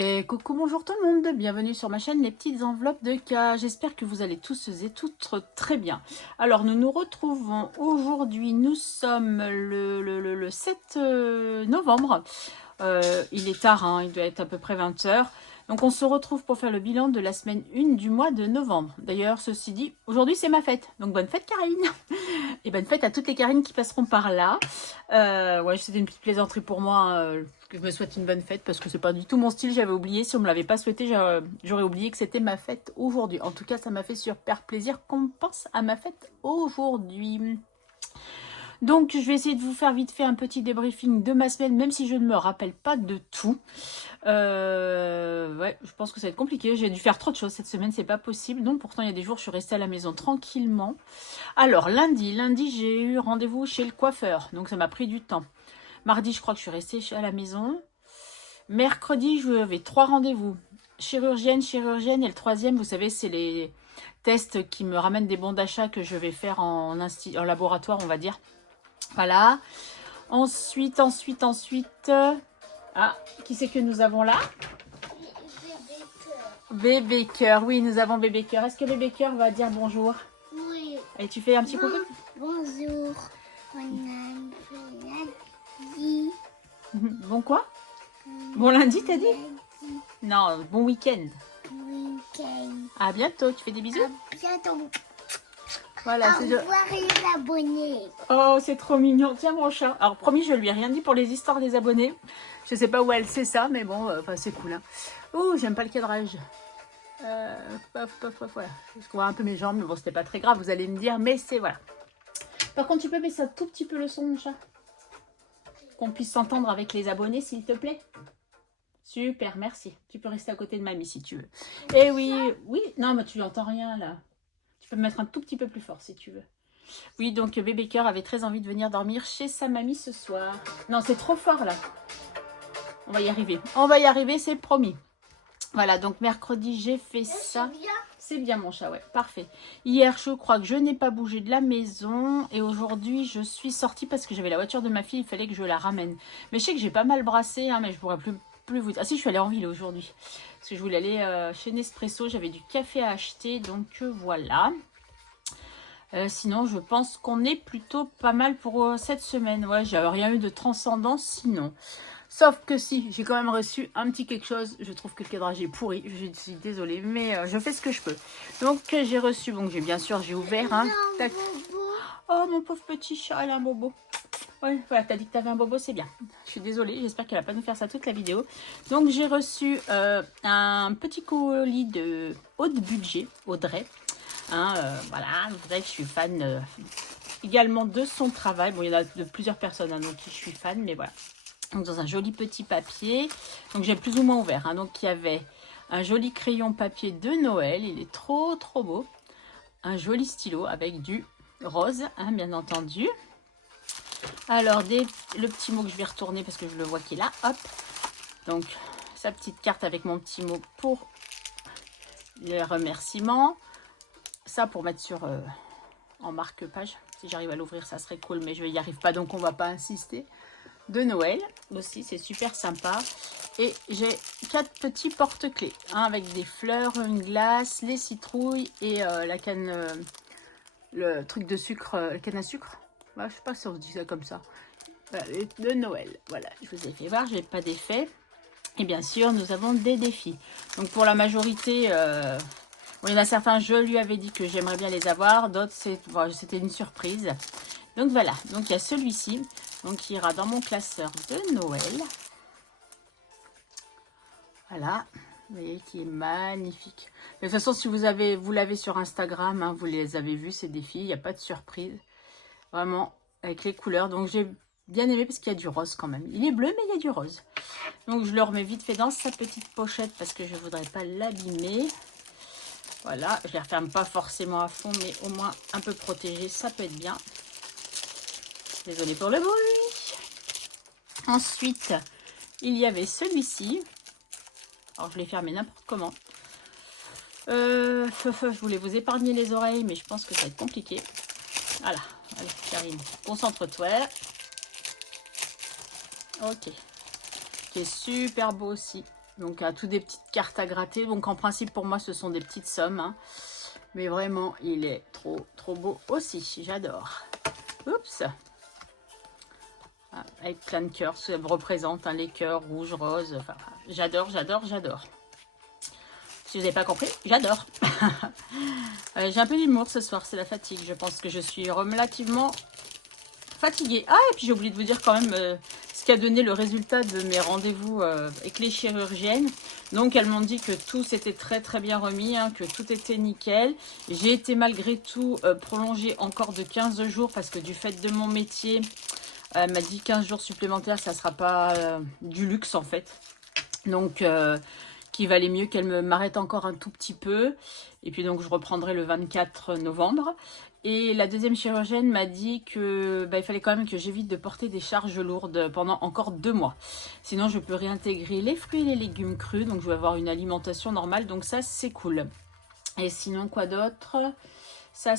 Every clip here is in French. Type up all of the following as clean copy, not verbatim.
Et coucou, bonjour tout le monde, bienvenue sur ma chaîne Les Petites Enveloppes de K. J'espère que vous allez tous et toutes très bien. Alors nous nous retrouvons aujourd'hui, nous sommes le 7 novembre. Il est tard, hein, il doit être à peu près 20 h. Donc on se retrouve pour faire le bilan de la semaine 1 du mois de novembre. D'ailleurs, ceci dit, aujourd'hui c'est ma fête. Donc bonne fête Karine. Et bonne fête à toutes les Karines qui passeront par là. Ouais, c'était une petite plaisanterie pour moi, que je me souhaite une bonne fête, parce que c'est pas du tout mon style, j'avais oublié. Si on me l'avait pas souhaité, j'aurais oublié que c'était ma fête aujourd'hui. En tout cas, ça m'a fait super plaisir qu'on pense à ma fête aujourd'hui. Donc, je vais essayer de vous faire vite fait un petit débriefing de ma semaine, même si je ne me rappelle pas de tout. Ouais, je pense que ça va être compliqué. J'ai dû faire trop de choses cette semaine, c'est pas possible. Donc, pourtant, il y a des jours, je suis restée à la maison tranquillement. Alors, lundi, j'ai eu rendez-vous chez le coiffeur, donc ça m'a pris du temps. Mardi, je crois que je suis restée à la maison. Mercredi, je avais 3 rendez-vous. Chirurgienne, et le troisième, vous savez, c'est les tests qui me ramènent des bons d'achat que je vais faire en laboratoire, on va dire. Voilà. Ensuite. Ah, qui c'est que nous avons là? Bébé Cœur. Oui, nous avons Bébé Cœur. Est-ce que Bébé Cœur va dire bonjour? Oui. Et tu fais un petit coucou? Bonjour. On a lundi. Bon quoi? Bon lundi, t'as dit? Non, bon week-end. Week-end. À bientôt. Tu fais des bisous? À bientôt. Voilà, Au revoir les abonnés. Oh, c'est trop mignon. Tiens, mon chat. Alors, promis, je lui ai rien dit pour les histoires des abonnés. Je sais pas où elle sait ça, mais bon, c'est cool. Hein. Oh, j'aime pas le cadrage. Voilà. Je vois un peu mes jambes, mais bon, c'était pas très grave, vous allez me dire, mais c'est voilà. Par contre, tu peux baisser un tout petit peu le son, mon chat? Qu'on puisse s'entendre avec les abonnés, s'il te plaît. Super, merci. Tu peux rester à côté de mamie si tu veux. Eh oui, non, mais tu n'entends rien là. Tu peux me mettre un tout petit peu plus fort si tu veux. Oui, donc Bébé Cœur avait très envie de venir dormir chez sa mamie ce soir. Non, c'est trop fort là. On va y arriver. On va y arriver, c'est promis. Voilà, donc mercredi, j'ai fait ça. C'est bien mon chat, ouais, parfait. Hier, je crois que je n'ai pas bougé de la maison. Et aujourd'hui, je suis sortie parce que j'avais la voiture de ma fille. Il fallait que je la ramène. Mais je sais que j'ai pas mal brassé, hein, mais je pourrais plus vous dire. Ah si, je suis allée en ville aujourd'hui. Parce que je voulais aller chez Nespresso. J'avais du café à acheter, donc voilà. Sinon, je pense qu'on est plutôt pas mal pour cette semaine. Ouais, j'avais rien eu de transcendant sinon. Sauf que si, j'ai quand même reçu un petit quelque chose. Je trouve que le cadrage est pourri. Je suis désolée, mais je fais ce que je peux. Donc, j'ai reçu, donc bien sûr, j'ai ouvert. Hein. Oh, mon pauvre petit chat, elle a un bobo. Ouais, voilà, t'as dit que t'avais un bobo, c'est bien. Je suis désolée, j'espère qu'elle va pas nous faire ça toute la vidéo. Donc, j'ai reçu un petit colis de haut budget, Audrey. Hein, voilà, Audrey, je suis fan également de son travail. Bon, il y en a de plusieurs personnes, hein, donc je suis fan, mais voilà. Donc, dans un joli petit papier. Donc, j'ai plus ou moins ouvert. Hein. Donc, il y avait un joli crayon papier de Noël. Il est trop beau. Un joli stylo avec du rose, hein, bien entendu. Alors, le petit mot que je vais retourner parce que je le vois qui est là. Hop. Donc, sa petite carte avec mon petit mot pour les remerciements. Ça, pour mettre sur en marque-page. Si j'arrive à l'ouvrir, ça serait cool, mais je n'y arrive pas, donc on va pas insister. De Noël aussi, c'est super sympa. Et j'ai 4 petits porte-clés, hein, avec des fleurs, une glace, les citrouilles et la canne, le truc de sucre, la canne à sucre. Ouais, je sais pas si on se dit ça comme ça. Voilà, de Noël. Voilà, je vous ai fait voir, j'ai pas d'effet. Et bien sûr, nous avons des défis. Donc pour la majorité, bon, il y en a certains, je lui avais dit que j'aimerais bien les avoir. D'autres, c'était une surprise. Donc voilà, donc il y a celui-ci. Donc, qui ira dans mon classeur de Noël. Voilà. Vous voyez qui est magnifique. De toute façon, si vous l'avez sur Instagram, hein, vous les avez vus, ces défis. Il n'y a pas de surprise. Vraiment, avec les couleurs. Donc, j'ai bien aimé parce qu'il y a du rose quand même. Il est bleu, mais il y a du rose. Donc, je le remets vite fait dans sa petite pochette parce que je ne voudrais pas l'abîmer. Voilà. Je ne les referme pas forcément à fond, mais au moins un peu protégé. Ça peut être bien. Désolée pour le bruit. Ensuite, il y avait celui-ci. Alors, je l'ai fermé n'importe comment. Je voulais vous épargner les oreilles, mais je pense que ça va être compliqué. Voilà. Allez, Karine, concentre-toi. Ok. Qui est super beau aussi. Donc à toutes des petites cartes à gratter. Donc en principe pour moi ce sont des petites sommes. Hein. Mais vraiment il est trop beau aussi. J'adore. Oups. Ah, avec plein de cœurs. Ça représente hein, les cœurs rouges, roses. Enfin, j'adore. Si vous n'avez pas compris, j'adore. J'ai un peu d'humour ce soir, c'est la fatigue. Je pense que je suis relativement fatiguée. Ah, et puis j'ai oublié de vous dire quand même ce qui a donné le résultat de mes rendez-vous avec les chirurgiennes. Donc elles m'ont dit que tout s'était très bien remis, hein, que tout était nickel. J'ai été malgré tout prolongée encore de 15 jours parce que du fait de mon métier, elle m'a dit 15 jours supplémentaires, ça ne sera pas du luxe en fait. Donc qu'il valait mieux qu'elle m'arrête encore un tout petit peu. Et puis donc je reprendrai le 24 novembre. Et la deuxième chirurgienne m'a dit que il fallait quand même que j'évite de porter des charges lourdes pendant encore 2 mois. Sinon je peux réintégrer les fruits et les légumes crus. Donc je vais avoir une alimentation normale. Donc ça c'est cool. Et sinon quoi d'autre ? Ça.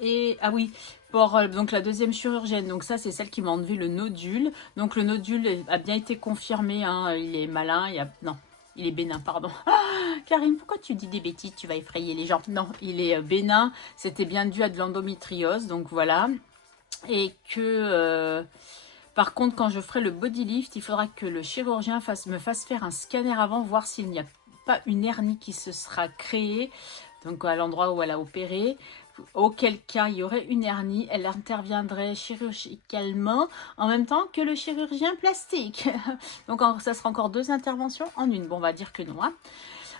Et ah oui, pour donc la deuxième chirurgienne, donc ça c'est celle qui m'a enlevé le nodule. Donc le nodule a bien été confirmé, hein, il est malin, il est bénin, pardon. Ah, Karine, pourquoi tu dis des bêtises? Tu vas effrayer les gens. Non, il est bénin, c'était bien dû à de l'endométriose, donc voilà. Et que par contre, quand je ferai le body lift, il faudra que le chirurgien me fasse faire un scanner avant, voir s'il n'y a pas une hernie qui se sera créée. Donc à l'endroit où elle a opéré, auquel cas il y aurait une hernie, elle interviendrait chirurgicalement en même temps que le chirurgien plastique. Donc ça sera encore 2 interventions en une. Bon, on va dire que non. Hein.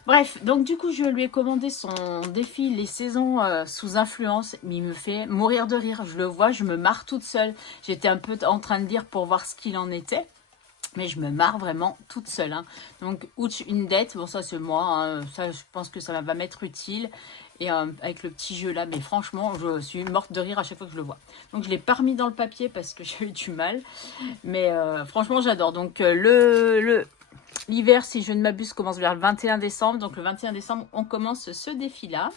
Bref, donc du coup je lui ai commandé son défi les saisons sous influence, mais il me fait mourir de rire. Je le vois, je me marre toute seule. J'étais un peu en train de dire pour voir ce qu'il en était. Mais je me marre vraiment toute seule. Hein. Donc, ouch, une dette. Bon, ça, c'est moi. Hein. Ça, je pense que ça va m'être utile. Et avec le petit jeu là. Mais franchement, je suis morte de rire à chaque fois que je le vois. Donc, je ne l'ai pas remis dans le papier parce que j'ai eu du mal. Mais franchement, j'adore. Donc, l'hiver, si je ne m'abuse, commence vers le 21 décembre. Donc, le 21 décembre, on commence ce défi-là.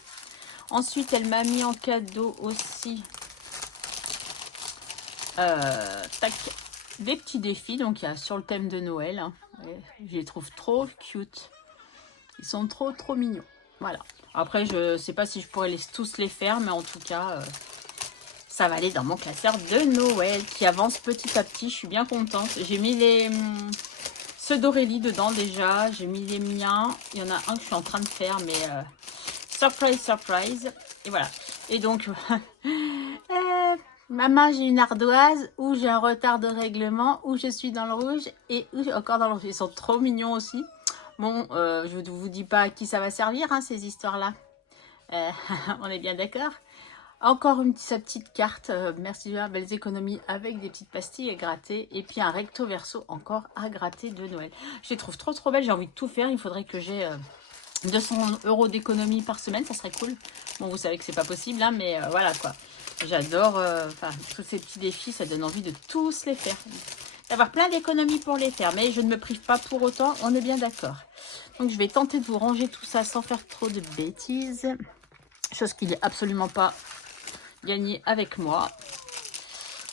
Ensuite, elle m'a mis en cadeau aussi... tac. Des petits défis, donc il y a sur le thème de Noël. Hein. Je les trouve trop cute. Ils sont trop mignons. Voilà. Après, je sais pas si je pourrais tous les faire, mais en tout cas, ça va aller dans mon classeur de Noël qui avance petit à petit. Je suis bien contente. J'ai mis ceux d'Aurélie dedans déjà. J'ai mis les miens. Il y en a un que je suis en train de faire, mais surprise. Et voilà. Et donc... Maman, j'ai une ardoise, ou j'ai un retard de règlement, ou je suis dans le rouge, et ou encore dans le rouge. Ils sont trop mignons aussi. Bon, je ne vous dis pas à qui ça va servir, hein, ces histoires-là. On est bien d'accord. Encore sa petite carte. Merci bien, belles économies, avec des petites pastilles à gratter. Et puis un recto verso encore à gratter de Noël. Je les trouve trop belles. J'ai envie de tout faire. Il faudrait que j'ai... 200 € d'économie par semaine, ça serait cool. Bon, vous savez que c'est pas possible, hein, mais voilà quoi. J'adore, tous ces petits défis, ça donne envie de tous les faire. D'avoir plein d'économies pour les faire, mais je ne me prive pas pour autant, on est bien d'accord. Donc je vais tenter de vous ranger tout ça sans faire trop de bêtises. Chose qui n'est absolument pas gagnée avec moi.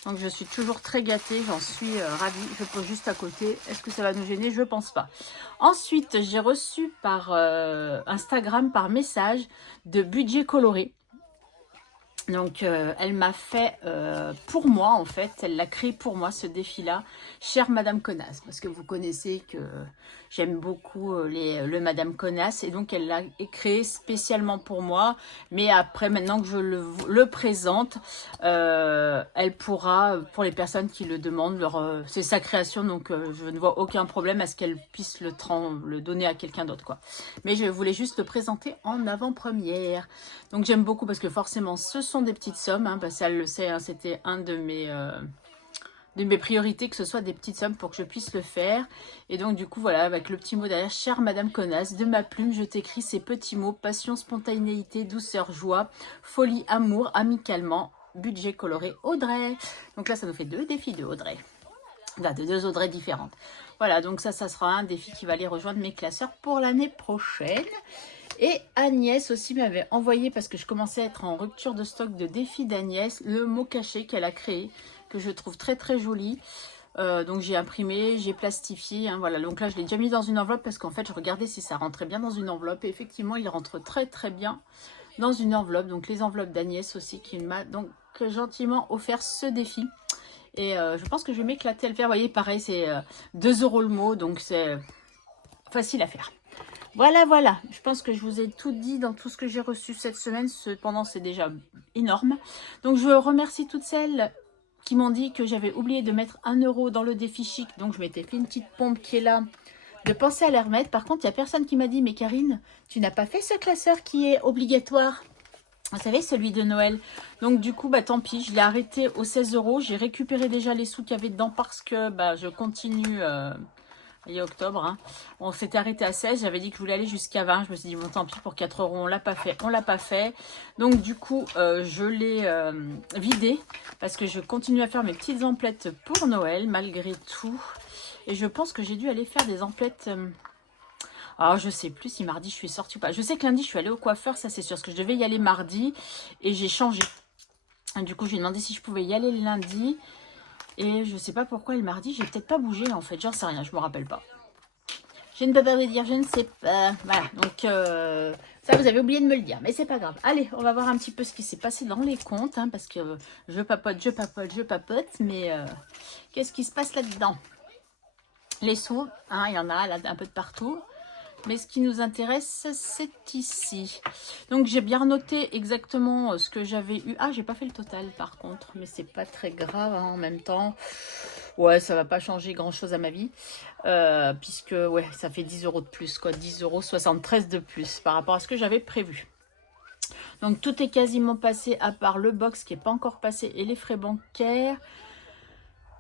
Donc je suis toujours très gâtée, j'en suis ravie. Je pose juste à côté. Est-ce que ça va nous gêner? Je pense pas. Ensuite, j'ai reçu par Instagram, par message, de budget coloré. Donc elle m'a fait pour moi en fait, elle l'a créé pour moi ce défi-là, chère Madame Connasse, parce que vous connaissez que j'aime beaucoup le Madame Connasse et donc elle l'a créé spécialement pour moi. Mais après maintenant que je le présente, elle pourra, pour les personnes qui le demandent, c'est sa création donc je ne vois aucun problème à ce qu'elle puisse le donner à quelqu'un d'autre quoi. Mais je voulais juste le présenter en avant-première. Donc j'aime beaucoup parce que forcément ce sont des petites sommes, hein, parce qu'elle le sait, hein, c'était un de mes priorités que ce soit des petites sommes pour que je puisse le faire. Et donc du coup voilà, avec le petit mot derrière, chère Madame Connasse, de ma plume je t'écris ces petits mots, passion, spontanéité, douceur, joie, folie, amour, amicalement, budget coloré, Audrey. Donc là ça nous fait 2 défis de Audrey. Là, de 2 Audrey différentes. Voilà, donc ça sera un défi qui va aller rejoindre mes classeurs pour l'année prochaine. Et Agnès aussi m'avait envoyé, parce que je commençais à être en rupture de stock de défis d'Agnès, le mot caché qu'elle a créé, que je trouve très joli. Donc j'ai imprimé, j'ai plastifié, hein, voilà. Donc là je l'ai déjà mis dans une enveloppe parce qu'en fait je regardais si ça rentrait bien dans une enveloppe. Et effectivement il rentre très très bien dans une enveloppe. Donc les enveloppes d'Agnès aussi qui m'a donc gentiment offert ce défi. Et je pense que je vais m'éclater à le faire. Vous voyez, pareil, c'est 2 € le mot, donc c'est facile à faire. Voilà, voilà. Je pense que je vous ai tout dit dans tout ce que j'ai reçu cette semaine. Cependant, c'est déjà énorme. Donc, je remercie toutes celles qui m'ont dit que j'avais oublié de mettre 1 € dans le défi chic. Donc, je m'étais fait une petite pompe qui est là, de penser à les remettre. Par contre, il n'y a personne qui m'a dit, mais Karine, tu n'as pas fait ce classeur qui est obligatoire. Vous savez, celui de Noël. Donc du coup, bah tant pis, je l'ai arrêté aux 16 €. J'ai récupéré déjà les sous qu'il y avait dedans parce que bah, je continue, voyez, octobre. Hein. On s'était arrêté à 16, j'avais dit que je voulais aller jusqu'à 20. Je me suis dit, bon tant pis, pour 4 €, on l'a pas fait, on l'a pas fait. Donc du coup, je l'ai vidé parce que je continue à faire mes petites emplettes pour Noël, malgré tout. Et je pense que j'ai dû aller faire des emplettes... Alors, je sais plus si mardi je suis sortie ou pas. Je sais que lundi je suis allée au coiffeur, ça c'est sûr. Parce que je devais y aller mardi et j'ai changé. Du coup, je lui ai demandé si je pouvais y aller le lundi. Et je sais pas pourquoi le mardi, j'ai peut-être pas bougé en fait. J'en sais rien, je me rappelle pas. Je ne peux pas vous dire, je ne sais pas. Voilà, donc ça vous avez oublié de me le dire. Mais c'est pas grave. Allez, on va voir un petit peu ce qui s'est passé dans les comptes. Hein, parce que je papote, je papote, je papote. Mais qu'est-ce qui se passe là-dedans? Les sous, hein, il y en a là un peu de partout. Mais ce qui nous intéresse, c'est ici. Donc, j'ai bien noté exactement ce que j'avais eu. Ah, j'ai pas fait le total, par contre. Mais c'est pas très grave, hein, en même temps. Ouais, ça va pas changer grand-chose à ma vie. Puisque, ouais, ça fait 10 € de plus, quoi. 10,73 € de plus par rapport à ce que j'avais prévu. Donc, tout est quasiment passé, à part le box qui n'est pas encore passé et les frais bancaires.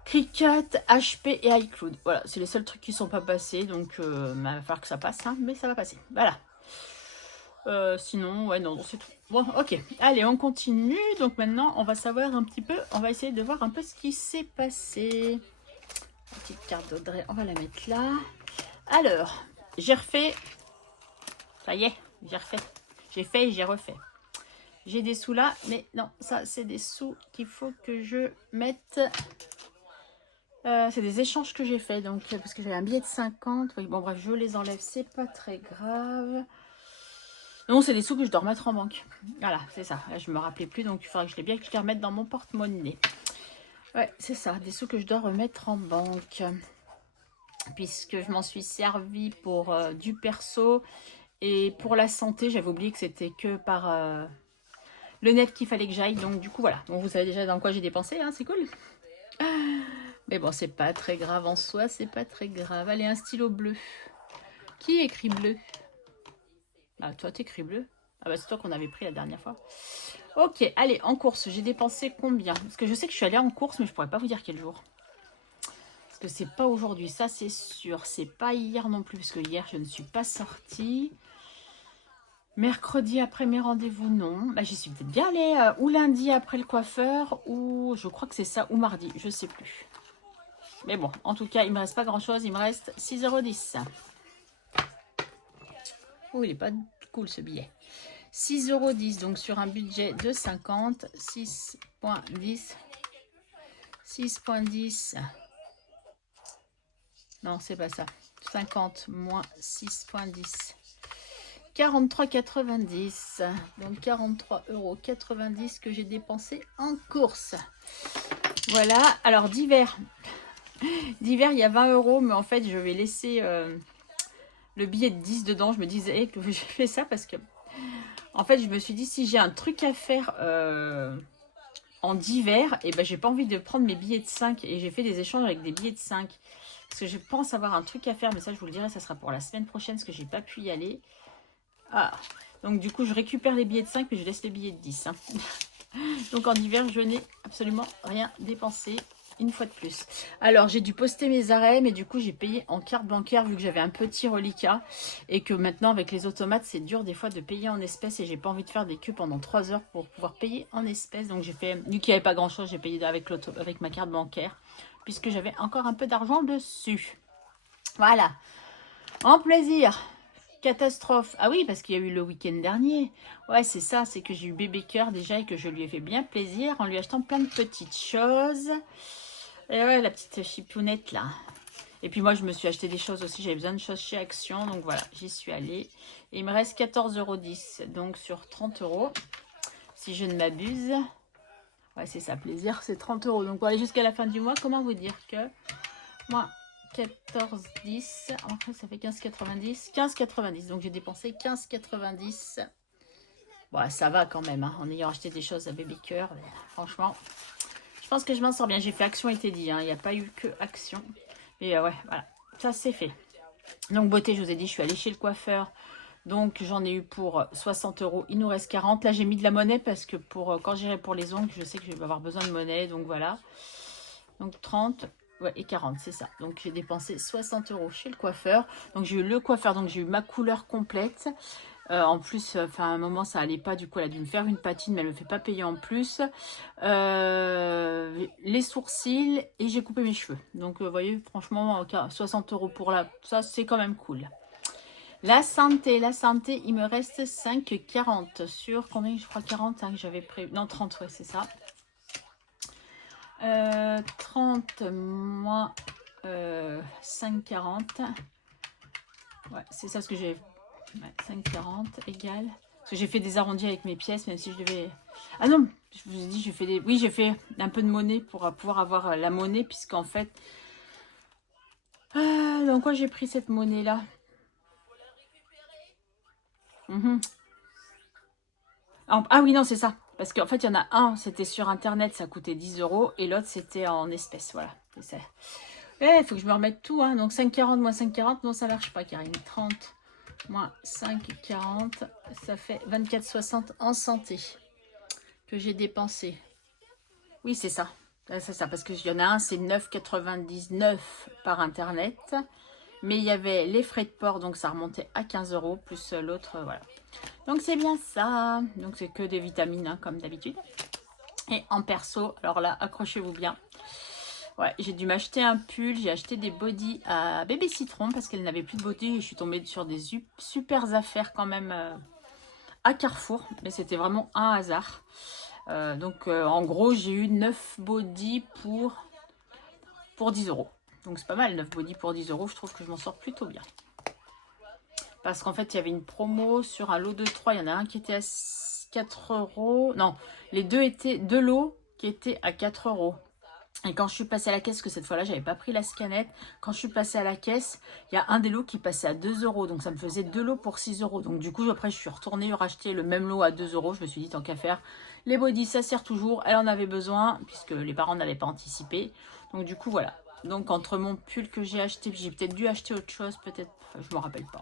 Cricut, HP et iCloud. Voilà, c'est les seuls trucs qui ne sont pas passés. Donc, il va falloir que ça passe. Hein, mais ça va passer. Voilà. Sinon, ouais, non, c'est tout. Bon, ok. Allez, on continue. Donc, maintenant, on va savoir un petit peu. On va essayer de voir un peu ce qui s'est passé. Petite carte d'Audrey, on va la mettre là. Alors, j'ai refait. Ça y est, j'ai refait. J'ai fait et j'ai refait. J'ai des sous là. Mais non, ça, c'est des sous qu'il faut que je mette... c'est des échanges que j'ai fait, donc parce que j'avais un billet de 50. Oui, bon bref, je les enlève, c'est pas très grave. Non, c'est des sous que je dois remettre en banque. Voilà, c'est ça. Là, je me rappelais plus, donc il faudra que je les remette dans mon porte-monnaie. Ouais, c'est ça, des sous que je dois remettre en banque. Puisque je m'en suis servi pour du perso et pour la santé. J'avais oublié que c'était que par le net qu'il fallait que j'aille. Donc du coup, voilà. Bon, vous savez déjà dans quoi j'ai dépensé, hein, c'est cool. Mais bon, c'est pas très grave en soi, c'est pas très grave. Allez, un stylo bleu. Qui écrit bleu? Ah, toi, t'écris bleu? Ah bah, c'est toi qu'on avait pris la dernière fois. Ok, allez, en course, j'ai dépensé combien? Parce que je sais que je suis allée en course, mais je pourrais pas vous dire quel jour. Parce que c'est pas aujourd'hui, ça c'est sûr. C'est pas hier non plus, parce que hier, je ne suis pas sortie. Mercredi après mes rendez-vous, non. Bah, j'y suis peut-être bien allée ou lundi après le coiffeur, ou je crois que c'est ça, ou mardi, je sais plus. Mais bon, en tout cas, il me reste pas grand-chose. Il me reste 6,10 €. Oh, il est pas cool ce billet. 6,10 €, donc sur un budget de 50. 6,10. 6,10. Non, c'est pas ça. 50 moins 6,10. 43,90. Donc 43,90 € que j'ai dépensé en course. Voilà. Alors, d'hiver. D'hiver, il y a 20 €, mais en fait, je vais laisser le billet de 10 dedans. Je me disais que j'ai fait ça parce que, en fait, je me suis dit, si j'ai un truc à faire en d'hiver, et ben, j'ai pas envie de prendre mes billets de 5. Et j'ai fait des échanges avec des billets de 5. Parce que je pense avoir un truc à faire, mais ça, je vous le dirai, ça sera pour la semaine prochaine, parce que j'ai pas pu y aller. Ah, donc du coup, je récupère les billets de 5, mais je laisse les billets de 10. Hein. Donc en hiver, je n'ai absolument rien dépensé. Une fois de plus. Alors, j'ai dû poster mes arrêts, mais du coup, j'ai payé en carte bancaire vu que j'avais un petit reliquat. Et que maintenant, avec les automates, c'est dur des fois de payer en espèces. Et j'ai pas envie de faire des queues pendant 3 heures pour pouvoir payer en espèces. Donc, j'ai fait, vu qu'il n'y avait pas grand-chose, j'ai payé avec ma carte bancaire. Puisque j'avais encore un peu d'argent dessus. Voilà. En plaisir. Catastrophe. Ah oui, parce qu'il y a eu le week-end dernier. Ouais, c'est ça. C'est que j'ai eu bébé cœur déjà et que je lui ai fait bien plaisir en lui achetant plein de petites choses. Et ouais, la petite chipounette là. Et puis moi, je me suis acheté des choses aussi. J'avais besoin de choses chez Action. Donc voilà, j'y suis allée. Et il me reste 14,10 €. Donc sur 30 €, si je ne m'abuse. Ouais, c'est ça, plaisir, c'est 30 €. Donc pour aller jusqu'à la fin du mois, comment vous dire que moi, 14,10. Après, ça fait 15,90. 15,90. Donc j'ai dépensé 15,90. Bon, ça va quand même, hein, en ayant acheté des choses à Baby Cœur. Franchement, je pense que je m'en sors bien. J'ai fait Action été dit, hein, il n'y a pas eu que Action. Mais ouais, voilà, ça c'est fait. Donc beauté, je vous ai dit, je suis allée chez le coiffeur. Donc j'en ai eu pour 60 €. Il nous reste 40. Là, j'ai mis de la monnaie parce que pour quand j'irai pour les ongles, je sais que je vais avoir besoin de monnaie. Donc voilà. Donc 30. Ouais, et 40, c'est ça. Donc j'ai dépensé 60 € chez le coiffeur. Donc j'ai eu le coiffeur, donc j'ai eu ma couleur complète. En plus, à un moment, ça allait pas. Du coup, elle a dû me faire une patine, mais elle ne me fait pas payer en plus. Les sourcils et j'ai coupé mes cheveux. Donc, vous voyez, franchement, 60 € pour là. Ça, c'est quand même cool. La santé, il me reste 5,40 sur combien? Je crois 40 hein, que j'avais prévu. Non, 30, ouais, c'est ça. 30 moins 5,40. Ouais, c'est ça ce que j'ai. Ouais, 5,40 égale. Parce que j'ai fait des arrondis avec mes pièces, même si je devais... Ah non, je vous ai dit, j'ai fait des... Oui, j'ai fait un peu de monnaie pour pouvoir avoir la monnaie, puisqu'en fait... dans quoi j'ai pris cette monnaie-là? Ah oui, non, c'est ça. Parce qu'en fait, il y en a un, c'était sur Internet, ça coûtait 10 €, et l'autre, c'était en espèces, voilà. Il faut que je me remette tout, hein. Donc 5,40 moins 5,40, non, ça marche pas, Karine. 30 moins 5,40, ça fait 24,60 en santé que j'ai dépensé. Oui, c'est ça. C'est ça, parce qu'il y en a un, c'est 9,99 par Internet. Mais il y avait les frais de port, donc ça remontait à 15 €, plus l'autre, voilà. Donc c'est bien ça. Donc c'est que des vitamines, hein, comme d'habitude. Et en perso, alors là, accrochez-vous bien. Ouais, j'ai dû m'acheter un pull. J'ai acheté des bodys à Bébé Citron parce qu'elle n'avait plus de bodys. Et je suis tombée sur des super affaires quand même à Carrefour. Mais c'était vraiment un hasard. En gros, j'ai eu 9 bodys pour 10 €. Donc c'est pas mal, 9 bodys pour 10 €. Je trouve que je m'en sors plutôt bien. Parce qu'en fait, il y avait une promo sur un lot de 3. Il y en a un qui était à 4 €. Non, les deux étaient 2 lots qui étaient à 4 €. Et quand je suis passée à la caisse, parce que cette fois-là, j'avais pas pris la scanette. Quand je suis passée à la caisse, il y a un des lots qui passait à 2 €. Donc ça me faisait 2 lots pour 6 €. Donc du coup, après, je suis retournée racheter le même lot à 2 €. Je me suis dit, tant qu'à faire, les bodys, ça sert toujours. Elle en avait besoin, puisque les parents n'avaient pas anticipé. Donc du coup, voilà. Donc entre mon pull que j'ai acheté, j'ai peut-être dû acheter autre chose, peut-être, je me rappelle pas.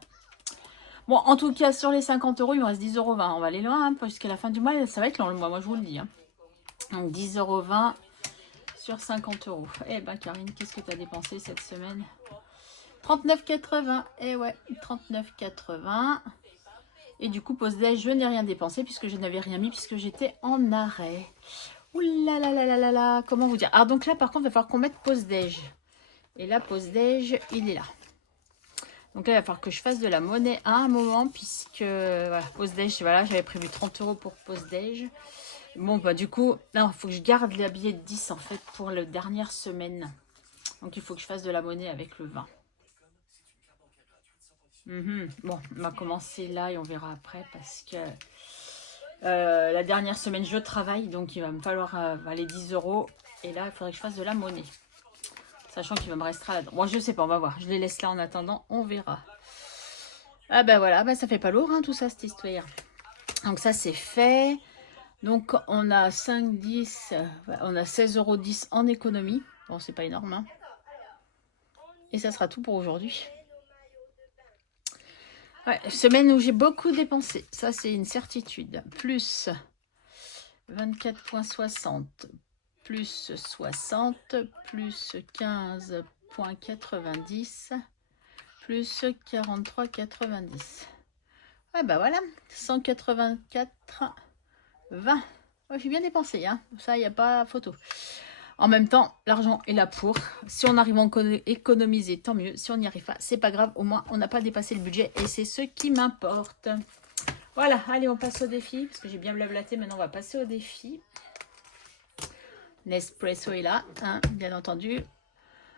Bon, en tout cas, sur les 50 €, il me reste 10,20 €. On va aller loin, hein, jusqu'à la fin du mois. Ça va être long, le mois, moi, je vous le dis. Hein. Donc, 10,20 € sur 50 €. Eh ben, Karine, qu'est-ce que tu as dépensé cette semaine? 39,80 €. Eh ouais, 39,80 €. Et du coup, pause-déj, je n'ai rien dépensé puisque je n'avais rien mis puisque j'étais en arrêt. Ouh là là là là là là. Comment vous dire? Alors, donc là, par contre, il va falloir qu'on mette pause-déj. Et là, pause-déj, il est là. Donc là, il va falloir que je fasse de la monnaie à un moment, puisque, voilà, pause-déj, voilà, j'avais prévu 30 € pour pause-déj. Bon, bah du coup, non, il faut que je garde les billets de 10, en fait, pour la dernière semaine. Donc, il faut que je fasse de la monnaie avec le vin. Bon, on va commencer là et on verra après, parce que la dernière semaine, je travaille, donc il va me falloir les 10 €. Et là, il faudrait que je fasse de la monnaie. Sachant qu'il va me rester là-dedans. Bon, je sais pas, on va voir. Je les laisse là en attendant, on verra. Ah ben voilà, ben ça fait pas lourd hein, tout ça, cette histoire. Donc ça, c'est fait. Donc on a 5, 10, on a 16,10 € en économie. Bon, c'est pas énorme. Hein. Et ça sera tout pour aujourd'hui. Ouais, semaine où j'ai beaucoup dépensé. Ça, c'est une certitude. Plus 24,60. Plus 60. Plus 15,90. Plus 43,90. Ah bah voilà, 184,20. Ouais, j'ai bien dépensé, hein. Ça, il n'y a pas photo. En même temps, l'argent est là pour. Si on arrive à économiser, tant mieux. Si on n'y arrive pas, c'est pas grave. Au moins, on n'a pas dépassé le budget et c'est ce qui m'importe. Voilà, allez, on passe au défi. Parce que j'ai bien blablaté, maintenant on va passer au défi. Nespresso est là, hein, bien entendu.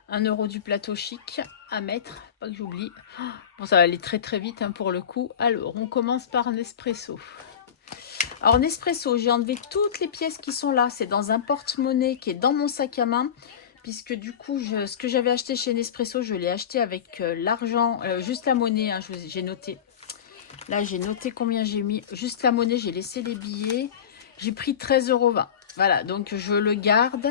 1 € du plateau chic à mettre, pas que j'oublie. Bon, ça va aller très très vite hein, pour le coup. Alors, on commence par Nespresso. Alors, Nespresso, j'ai enlevé toutes les pièces qui sont là. C'est dans un porte-monnaie qui est dans mon sac à main. Puisque du coup, ce que j'avais acheté chez Nespresso, je l'ai acheté avec l'argent, juste la monnaie, hein, j'ai noté. Là, j'ai noté combien j'ai mis. Juste la monnaie, j'ai laissé les billets. J'ai pris 13,20 €. Voilà, donc je le garde.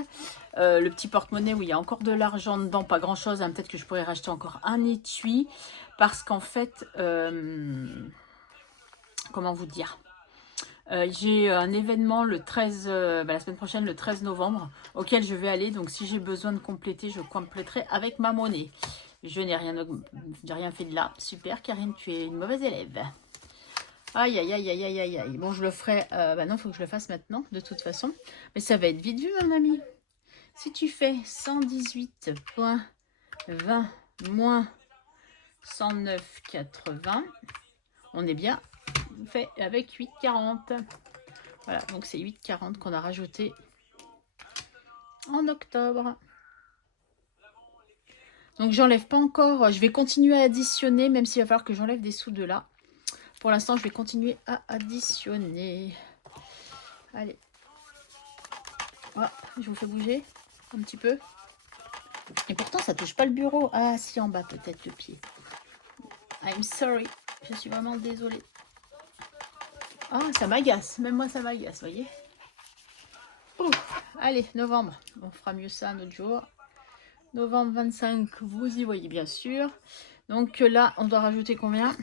Le petit porte-monnaie où il y a encore de l'argent dedans, pas grand-chose. Hein, peut-être que je pourrais racheter encore un étui. Parce qu'en fait, comment vous dire, j'ai un événement le 13, la semaine prochaine, le 13 novembre, auquel je vais aller. Donc, si j'ai besoin de compléter, je compléterai avec ma monnaie. Je n'ai rien fait de là. Super, Karine, tu es une mauvaise élève. Aïe, aïe, aïe, aïe, aïe, aïe, aïe. Bon, je le ferai. Non, il faut que je le fasse maintenant, de toute façon. Mais ça va être vite vu, mon ami. Si tu fais 118,20 moins 109,80, on est bien fait avec 8,40. Voilà, donc c'est 8,40 qu'on a rajouté en octobre. Donc j'enlève pas encore, je vais continuer à additionner, même s'il va falloir que j'enlève des sous de là. Pour l'instant, je vais continuer à additionner. Allez. Voilà, je vous fais bouger un petit peu. Et pourtant, ça touche pas le bureau. Ah, si, en bas, peut-être le pied. I'm sorry. Je suis vraiment désolée. Ah, ça m'agace. Même moi, ça m'agace, voyez. Allez, novembre. On fera mieux ça un autre jour. Novembre 25, vous y voyez bien sûr. Donc là, on doit rajouter combien?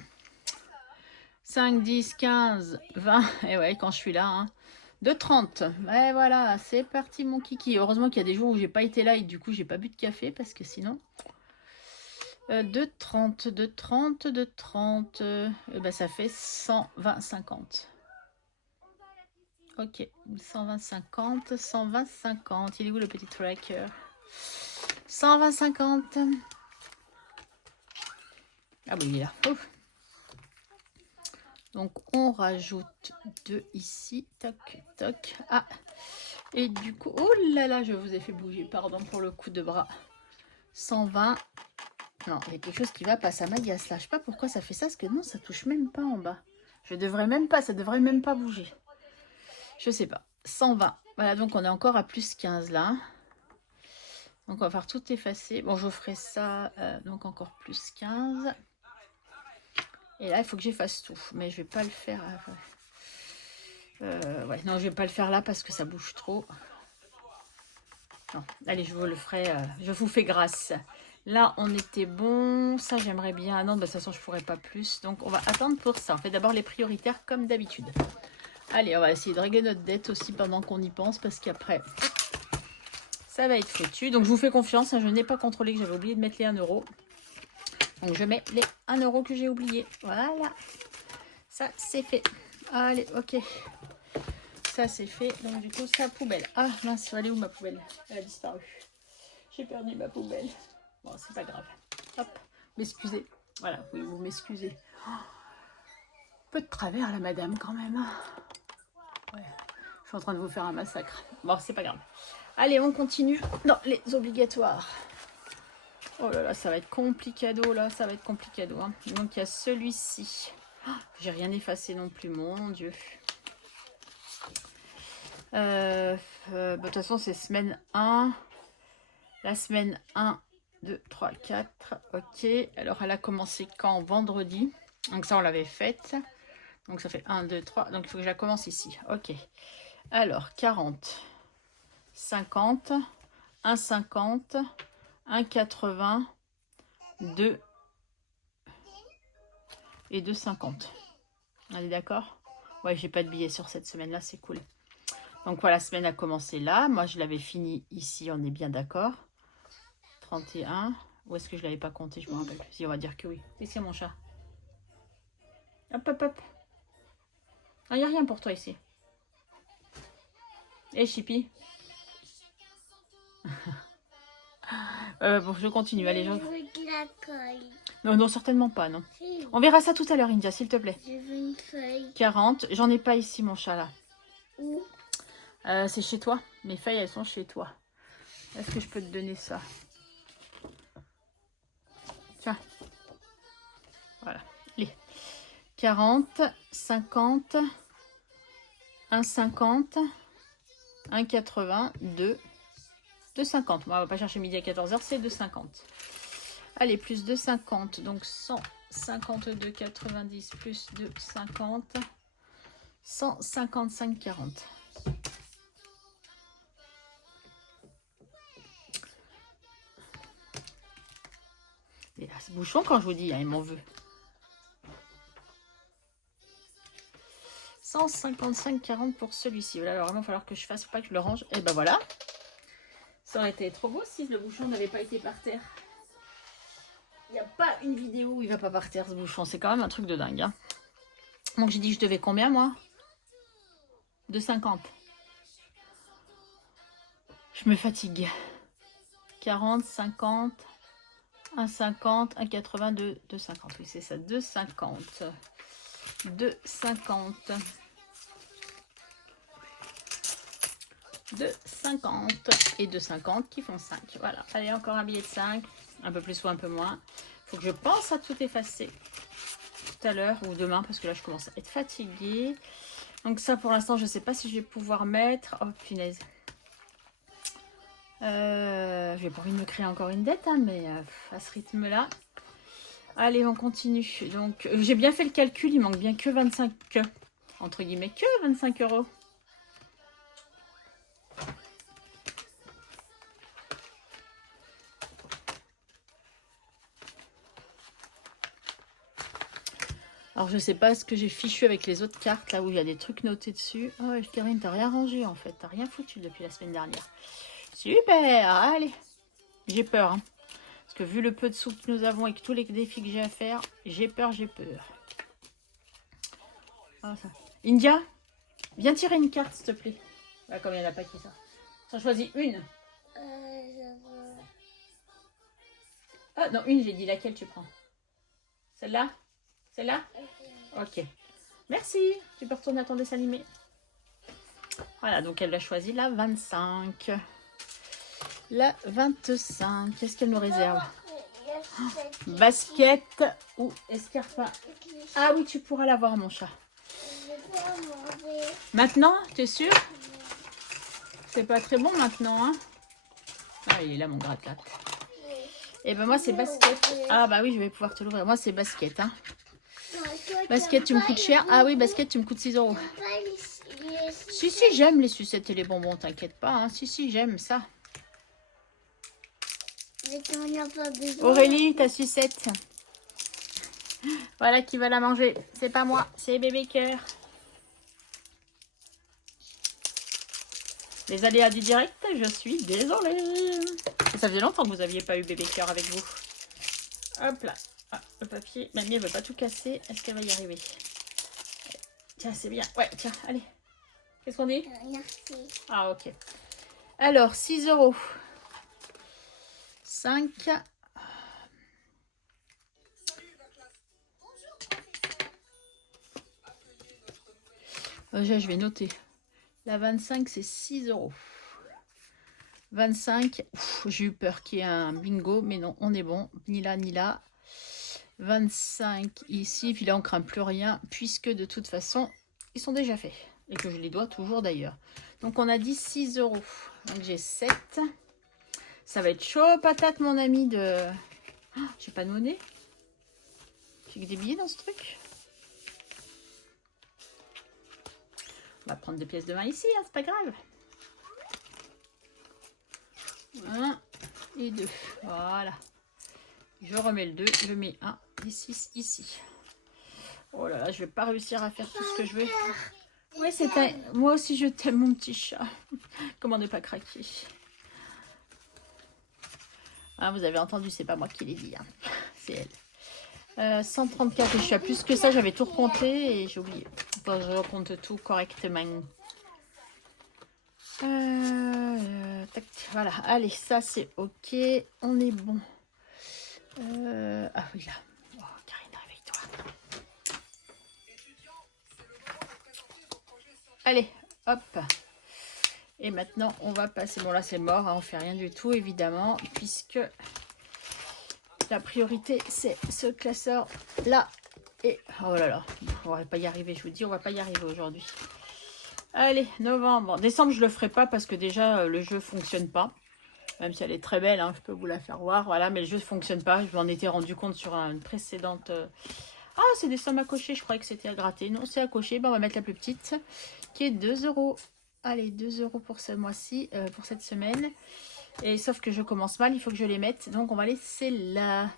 5, 10, 15, 20. Et ouais, quand je suis là, hein. 2,30. Et voilà, c'est parti mon kiki. Heureusement qu'il y a des jours où j'ai pas été là et du coup, j'ai pas bu de café parce que sinon... 2,30, 2,30, 2,30. Et ben, ça fait 120,50. Ok, 120,50, 120,50. Il est où le petit tracker? 120,50. Ah oui, il est là. Ouf. Donc, on rajoute 2 ici. Toc, toc. Ah, et du coup... Oh là là, je vous ai fait bouger. Pardon pour le coup de bras. 120. Non, il y a quelque chose qui va pas. Ça m'agace là. Je sais pas pourquoi ça fait ça. Parce que non, ça touche même pas en bas. Je devrais même pas. Ça devrait même pas bouger. Je sais pas. 120. Voilà, donc on est encore à plus 15 là. Donc, on va faire tout effacer. Bon, je ferai ça. Donc, encore plus 15. Et là, il faut que j'efface tout. Mais je vais pas le faire. Ouais, non, je vais pas le faire là parce que ça bouge trop. Non, allez, je vous le ferai. Je vous fais grâce. Là, on était bon. Ça, j'aimerais bien. Non, bah, de toute façon, je pourrais pas plus. Donc, on va attendre pour ça. On fait d'abord les prioritaires comme d'habitude. Allez, on va essayer de régler notre dette aussi pendant qu'on y pense. Parce qu'après, ça va être foutu. Donc, je vous fais confiance. Hein, je n'ai pas contrôlé que j'avais oublié de mettre les 1 €. Donc, je mets les 1 € que j'ai oublié. Voilà. Ça, c'est fait. Allez, ok. Ça, c'est fait. Donc, du coup, ça, poubelle. Ah, mince, elle est où ma poubelle? Elle a disparu. J'ai perdu ma poubelle. Bon, c'est pas grave. Hop, m'excusez. Voilà, oui, vous m'excusez. Oh, peu de travers, la madame, quand même. Ouais, je suis en train de vous faire un massacre. Bon, c'est pas grave. Allez, on continue dans les obligatoires. Oh là là, ça va être complicado, là. Ça va être complicado. Hein. Donc, il y a celui-ci. Oh, j'ai rien effacé non plus, mon Dieu. De toute façon, c'est semaine 1. La semaine 1, 2, 3, 4. Ok. Alors, elle a commencé quand? Vendredi. Donc, ça, on l'avait faite. Donc, ça fait 1, 2, 3. Donc, il faut que je la commence ici. Ok. Alors, 40, 50, 1,50, 1,80, 2 et 2,50. On est d'accord? Ouais, j'ai pas de billets sur cette semaine-là, c'est cool. Donc voilà, la semaine a commencé là. Moi, je l'avais fini ici, on est bien d'accord. 31. Ou est-ce que je l'avais pas compté? Je me rappelle plus. Si, on va dire que oui. Qu'est-ce qu'il y a, mon chat? Hop, hop, hop. Ah, il n'y a rien pour toi ici. Eh, Chippy. Bon, je continue. Allez, Je veux de la colle. Non, non, certainement pas, non. Si. On verra ça tout à l'heure, India, s'il te plaît. Je veux une feuille. 40. J'en ai pas ici, mon chat, là. Où? C'est chez toi. Mes feuilles, elles sont chez toi. Est-ce que je peux te donner ça? Tiens. Voilà. Les 40, 50, 1,50, 1,80, 2, 2,50. Bon, on va pas chercher midi à 14h, c'est 2,50. Allez, plus 2,50. Donc 152,90 plus 2,50. 155,40. Et là, ce bouchon, quand je vous dis, hein, il m'en veut. 155,40 pour celui-ci. Voilà, alors il va falloir que je fasse, faut pas que je le range. Et ben voilà. Ça aurait été trop beau si le bouchon n'avait pas été par terre. Il n'y a pas une vidéo où il va pas par terre, ce bouchon. C'est quand même un truc de dingue. Hein. Donc j'ai dit je devais combien, moi? 2,50. Je me fatigue. 40, 50, 1,50, 1,82, 2,50. Oui, c'est ça, 2,50. 2,50. 2,50 et 2,50 qui font 5. Voilà, allez, encore un billet de 5. Un peu plus ou un peu moins. Il faut que je pense à tout effacer tout à l'heure ou demain parce que là, je commence à être fatiguée. Donc ça, pour l'instant, je ne sais pas si je vais pouvoir mettre... Oh, punaise. J'ai pas envie de me créer encore une dette, hein, mais à ce rythme-là. Allez, on continue. Donc, j'ai bien fait le calcul. Il manque bien que 25, entre guillemets, que 25 €. Alors, je sais pas ce que j'ai fichu avec les autres cartes, là où il y a des trucs notés dessus. Oh, Karine, t'as rien rangé, en fait. T'as rien foutu depuis la semaine dernière. Super, allez. J'ai peur, hein. Parce que vu le peu de sous que nous avons et que tous les défis que j'ai à faire, j'ai peur, j'ai peur. Ah, ça. India, viens tirer une carte, s'il te plaît. Ah, comme il n'y en a pas qui ça. J'en choisis une. Ah, non, une, j'ai dit. Laquelle tu prends? Celle-là? Celle-là? Ok. Merci. Tu peux retourner à ton dessin animé. Voilà, donc elle a choisi la 25. La 25. Qu'est-ce qu'elle nous réserve? Basket ou escarpin? Ah oui, tu pourras l'avoir, mon chat. Maintenant, t'es sûr? C'est pas très bon maintenant, hein? Ah, il est là, mon gratte-latte. Et ben moi, c'est basket. Ah bah oui, je vais pouvoir te l'ouvrir. Moi, c'est basket, hein. Basket, tu me coûtes cher. Ah oui, basket, tu me coûtes 6 €. Si, j'aime les sucettes et les bonbons, t'inquiète pas. Hein. Si, j'aime ça. Aurélie, ta sucette. Voilà qui va la manger. C'est pas moi, c'est bébé cœur. Les aléas du direct, je suis désolée. Et ça faisait longtemps que vous n'aviez pas eu bébé cœur avec vous. Hop là. Ah, le papier. Mamie, elle veut pas tout casser. Est-ce qu'elle va y arriver? Tiens, c'est bien. Ouais, tiens, allez. Qu'est-ce qu'on dit? Merci. Ah, ok. Alors, 6 €. 5. Je vais noter. La 25, c'est 6 €. 25. J'ai eu peur qu'il y ait un bingo, mais non, on est bon. Ni là, ni là. 25 ici, puis là, on craint plus rien, puisque de toute façon, ils sont déjà faits. Et que je les dois toujours d'ailleurs. Donc, on a dit 6 €. Donc, j'ai 7. Ça va être chaud, patate, mon ami, de... Oh, j'ai pas de monnaie. J'ai que des billets dans ce truc. On va prendre des pièces de main ici, hein, c'est pas grave. 1 et 2. Voilà. Je remets le 2. Je mets 1 et 6 ici. Oh là là, je vais pas réussir à faire tout ce que je veux. Oui, c'est un... Moi aussi, je t'aime, mon petit chat. Comment ne pas craquer? Ah, vous avez entendu, c'est pas moi qui l'ai dit. Hein. C'est elle. 134, et je suis à plus que ça. J'avais tout recompté et j'ai oublié. Enfin, je recompte tout correctement. Tac, voilà, allez, ça c'est ok. On est bon. Ah oui, là. Oh, Karine, réveille-toi. Allez, hop. Et maintenant, on va passer... Bon, là, c'est mort, hein, on fait rien du tout, évidemment, puisque la priorité, c'est ce classeur-là. Et, oh là là, on va pas y arriver, je vous dis, on va pas y arriver aujourd'hui. Allez, novembre. Décembre, je le ferai pas parce que déjà, le jeu fonctionne pas. Même si elle est très belle, hein, je peux vous la faire voir. Voilà, mais le jeu ne fonctionne pas. Je m'en étais rendu compte sur une précédente... Ah, c'est des sommes à cocher. Je croyais que c'était à gratter. Non, c'est à cocher. Ben, on va mettre la plus petite, qui est 2 euros. Allez, 2 euros pour ce mois-ci, pour cette semaine. Et sauf que je commence mal, il faut que je les mette. Donc, on va laisser là.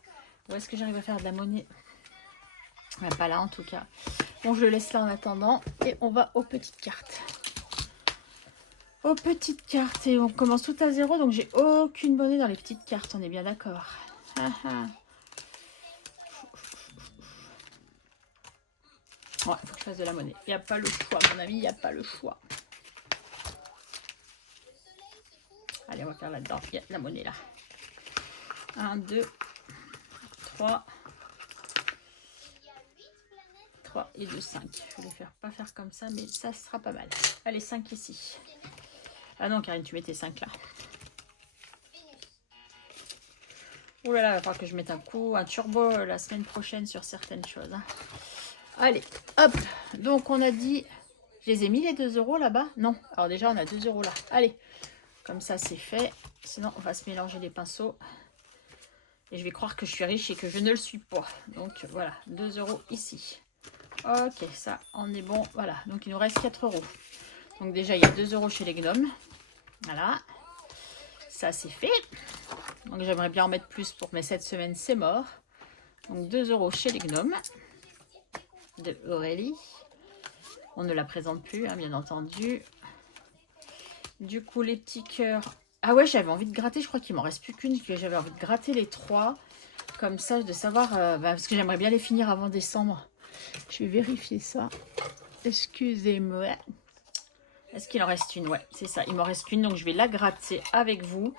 Où est-ce que j'arrive à faire de la monnaie? Pas là, en tout cas. Bon, je le laisse là en attendant. Et on va aux petites cartes. Aux petites cartes. Et on commence tout à 0. Donc, j'ai aucune monnaie dans les petites cartes. On est bien d'accord. Ouais, il faut que je fasse de la monnaie. Il n'y a pas le choix, mon ami. Il n'y a pas le choix. Allez, on va faire là-dedans. Il y a de la monnaie là. 1, 2, 3. 3 et 2, 5. Je vais les faire pas faire comme ça, mais ça sera pas mal. Allez, 5 ici. Ah non, Karine, tu mets tes 5 là. Ouh là là, il va falloir que je mette un coup, un turbo la semaine prochaine sur certaines choses. Hein. Allez, hop. Donc, on a dit... Je les ai mis les 2 euros là-bas? Non. Alors déjà, on a 2 euros là. Allez. Comme ça, c'est fait. Sinon, on va se mélanger les pinceaux. Et je vais croire que je suis riche et que je ne le suis pas. Donc, voilà. 2 euros ici. Ok, ça, on est bon. Voilà. Donc, il nous reste 4 euros. Donc, déjà, il y a 2 euros chez les gnomes. Voilà. Ça, c'est fait. Donc, j'aimerais bien en mettre plus pour mes 7 semaines. C'est mort. Donc, 2 euros chez les gnomes. De Aurélie. On ne la présente plus, hein, bien entendu. Du coup, les petits cœurs. Ah ouais, j'avais envie de gratter. Je crois qu'il m'en reste plus qu'une. J'avais envie de gratter les 3. Comme ça, de savoir... parce que j'aimerais bien les finir avant décembre. Je vais vérifier ça. Excusez-moi. Est-ce qu'il en reste une? Ouais, c'est ça. Il m'en reste une. Donc, je vais la gratter avec vous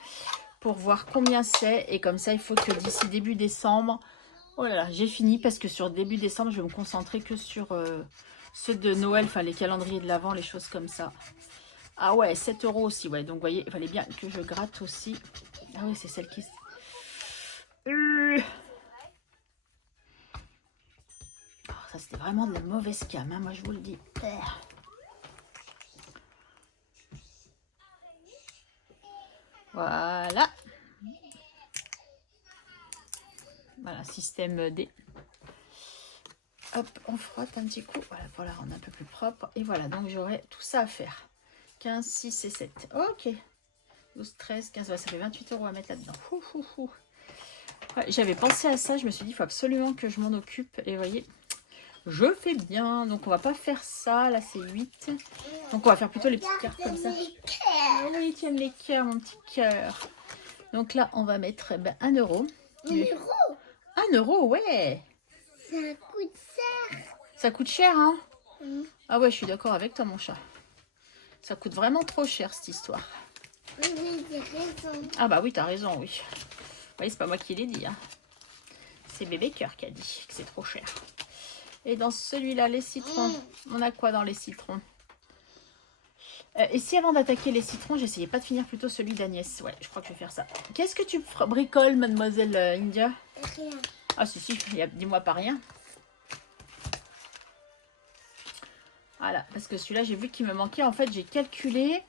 pour voir combien c'est. Et comme ça, il faut que d'ici début décembre... Oh là là, j'ai fini parce que sur début décembre, je vais me concentrer que sur ceux de Noël. Enfin, les calendriers de l'Avent, les choses comme ça. Ah ouais, 7 euros aussi. Ouais, donc, vous voyez, il fallait bien que je gratte aussi. Ah oui, c'est celle qui... Oh, ça, c'était vraiment de la mauvaise cam, hein, moi, je vous le dis. Voilà. Voilà, système D. Hop, on frotte un petit coup. Voilà, pour la rendre un peu plus propre. Et voilà, donc j'aurai tout ça à faire. 15, 6 et 7. Ok. 12, 13, 15. Ouais, ça fait 28 euros à mettre là-dedans. Ouais, j'avais pensé à ça. Je me suis dit, il faut absolument que je m'en occupe. Et vous voyez, je fais bien. Donc, on va pas faire ça. Là, c'est 8. Donc, on va faire plutôt les petites cartes comme ça. Ah oui, tu aimes les cœurs, mon petit cœur. Donc là, on va mettre 1 euro. 1 euro? 1 euro, ouais. Ça coûte cher. Ça coûte cher, hein? Ah ouais, je suis d'accord avec toi, mon chat. Ça coûte vraiment trop cher, cette histoire. Oui, j'ai raison. Ah bah oui, t'as raison, oui. Oui, c'est pas moi qui l'ai dit. Hein. C'est Bébé Cœur qui a dit que c'est trop cher. Et dans celui-là, les citrons. On a quoi dans les citrons? Et si avant d'attaquer les citrons, j'essayais pas de finir plutôt celui d'Agnès? Ouais, je crois que je vais faire ça. Qu'est-ce que tu bricoles, mademoiselle India? Rien. Ah si, dis-moi pas rien. Voilà, parce que celui-là, j'ai vu qu'il me manquait. En fait, j'ai calculé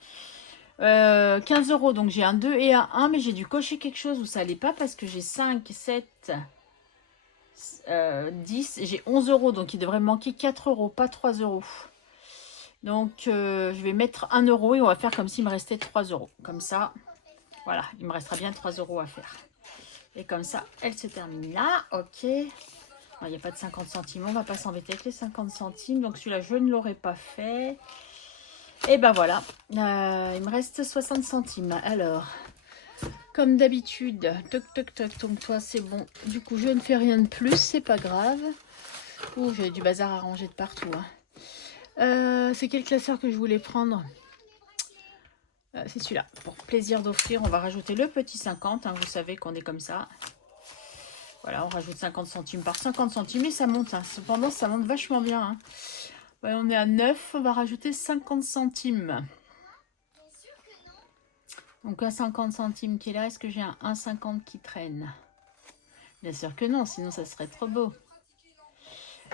15 euros. Donc, j'ai un 2 et un 1, mais j'ai dû cocher quelque chose où ça allait pas parce que j'ai 5, 7, 10. J'ai 11 euros. Donc, il devrait me manquer 4 euros, pas 3 euros. Donc, je vais mettre 1 euro et on va faire comme s'il me restait 3 euros. Comme ça, voilà, il me restera bien 3 euros à faire. Et comme ça, elle se termine là. Ok. Il n'y a pas de 50 centimes. On ne va pas s'embêter avec les 50 centimes. Donc, celui-là, je ne l'aurais pas fait. Et ben voilà. Il me reste 60 centimes. Alors, comme d'habitude, toc, toc, toc. Donc, toi, c'est bon. Du coup, je ne fais rien de plus. C'est pas grave. Ouh, j'ai du bazar à ranger de partout. Hein. C'est quel classeur que je voulais prendre? C'est celui-là. Pour plaisir d'offrir, on va rajouter le petit 50. Hein, vous savez qu'on est comme ça. Voilà, on rajoute 50 centimes par 50 centimes et ça monte. Hein. Cependant, ça monte vachement bien. Hein. Ouais, on est à 9, on va rajouter 50 centimes. Donc un 50 centimes qui est là. Est-ce que j'ai un 1,50 qui traîne? Bien sûr que non, sinon ça serait trop beau.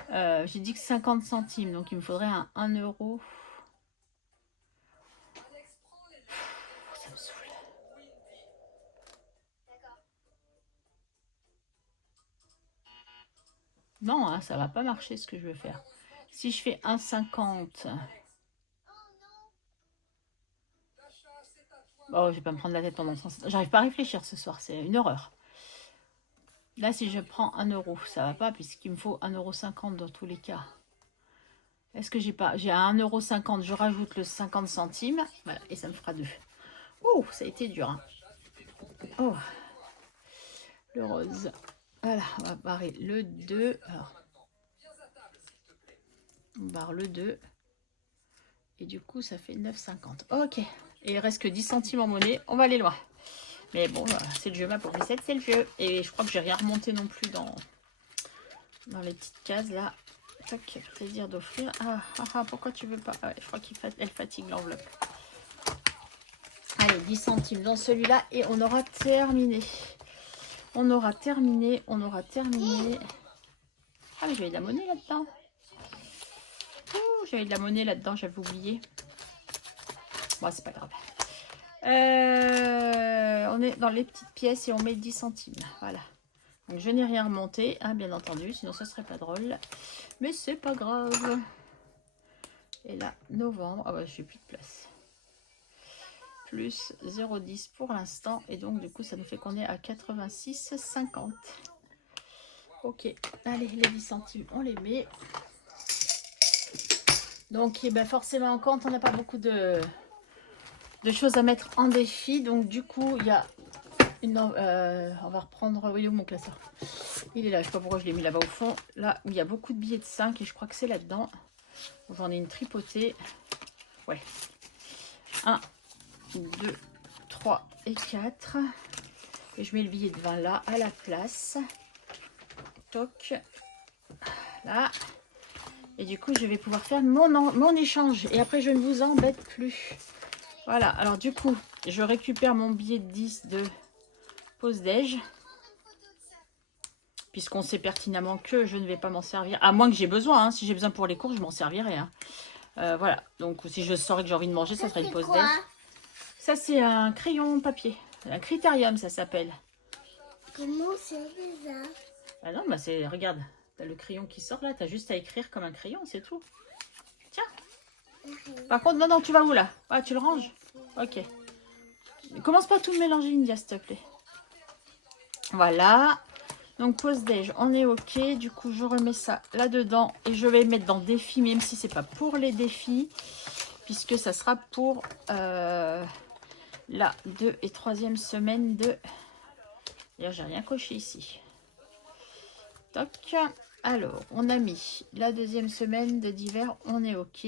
J'ai dit que 50 centimes, donc il me faudrait un 1 euro. Ça me saoule. Non, hein, ça va pas marcher ce que je veux faire. Si je fais 1,50... Oh, je vais pas me prendre la tête pendant 100... J'arrive pas à réfléchir ce soir, c'est une horreur. Là, si je prends 1 euro, ça va pas puisqu'il me faut 1,50 € dans tous les cas. Est-ce que j'ai pas... J'ai à 1,50 €, je rajoute le 50 centimes. Voilà, et ça me fera 2. Oh, ça a été dur. Hein. Oh, le rose. Voilà, on va barrer le 2. Alors, on barre le 2. Et du coup, ça fait 9,50. Ok. Et il reste que 10 centimes en monnaie. On va aller loin. Mais bon, c'est le jeu, ma pauvre Lisette, c'est le jeu. Et je crois que j'ai rien remonté non plus dans les petites cases là. Tac, plaisir d'offrir. Pourquoi tu veux pas? Ah ouais, je crois qu'elle fatigue l'enveloppe. Allez, 10 centimes dans celui-là et on aura terminé. On aura terminé. Ah, mais j'avais de la monnaie là-dedans. J'avais de la monnaie là-dedans, j'avais oublié. Bon, c'est pas grave. On est dans les petites pièces et on met 10 centimes. Voilà. Donc je n'ai rien remonté, hein, bien entendu, sinon ça serait pas drôle. Mais c'est pas grave. Et là, novembre. Ah bah, je n'ai plus de place. Plus 0,10 pour l'instant. Et donc, du coup, ça nous fait qu'on est à 86,50. Ok. Allez, les 10 centimes, on les met. Donc, eh ben, forcément, quand on n'a pas beaucoup de choses à mettre en défi, donc du coup, il y a une... on va reprendre... Oui, où mon classeur? Il est là, je sais pas pourquoi je l'ai mis là-bas au fond. Là où il y a beaucoup de billets de 5 et je crois que c'est là-dedans. J'en ai une tripotée. Ouais. 1, 2, 3 et 4. Et je mets le billet de 20 là, à la place. Toc. Là. Et du coup, je vais pouvoir faire mon échange. Et après, je ne vous embête plus. Voilà. Alors, du coup, je récupère mon billet de 10 de pause déj. Puisqu'on sait pertinemment que je ne vais pas m'en servir. À moins que j'ai besoin. Hein. Si j'ai besoin pour les cours, je m'en servirai. Hein. Voilà. Donc, si je saurais que j'ai envie de manger, ça serait une pause déj. Ça, c'est un crayon papier. Un critérium, ça s'appelle. Comment c'est ça? Ah non, bah c'est... Regarde. T'as le crayon qui sort là. T'as juste à écrire comme un crayon, c'est tout. Tiens. Par contre, non, tu vas où là? Ah, tu le ranges? Ok. Commence pas à tout mélanger, India, s'il te plaît. Voilà. Donc, pause déj, on est ok. Du coup, je remets ça là-dedans. Et je vais mettre dans défi, même si c'est pas pour les défis. Puisque ça sera pour la 2e et 3e semaine de... D'ailleurs, j'ai rien coché ici. Toc. Alors, on a mis la 2e semaine de d'hiver. On est ok.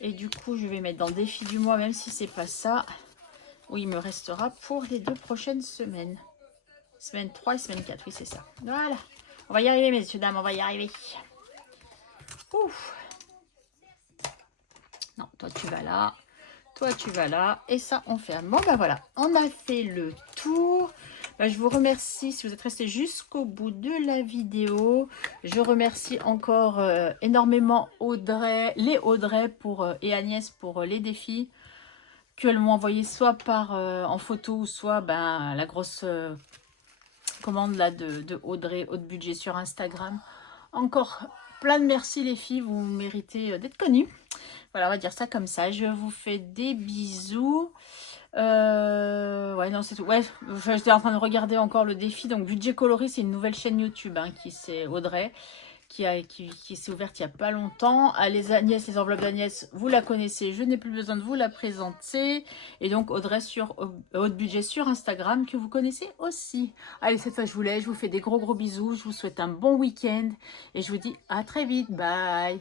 Et du coup, je vais mettre dans défi du mois, même si c'est pas ça. Où il me restera pour les 2 prochaines semaines. Semaine 3 et semaine 4, oui, c'est ça. Voilà. On va y arriver, messieurs, dames, on va y arriver. Ouf. Non, toi, tu vas là. Toi, tu vas là. Et ça, on ferme. Bon, ben voilà. On a fait le tour. Ben, je vous remercie si vous êtes restés jusqu'au bout de la vidéo. Je remercie encore énormément les Audrey et Agnès pour les défis qu'elles m'ont envoyé soit en photo, soit la grosse... commande là de Audrey, haut de budget sur Instagram. Encore plein de merci les filles, vous méritez d'être connues. Voilà, on va dire ça comme ça. Je vous fais des bisous. Ouais, non, c'est tout. Ouais, j'étais en train de regarder encore le défi. Donc, Budget Coloré, c'est une nouvelle chaîne YouTube, hein, qui c'est Audrey, qui s'est ouverte il n'y a pas longtemps. Ah, les enveloppes d'Agnès, vous la connaissez, je n'ai plus besoin de vous la présenter. Et donc Audrey sur haute budget sur Instagram, que vous connaissez aussi. Allez, cette fois je vous laisse, je vous fais des gros bisous, je vous souhaite un bon week-end et je vous dis à très vite, bye.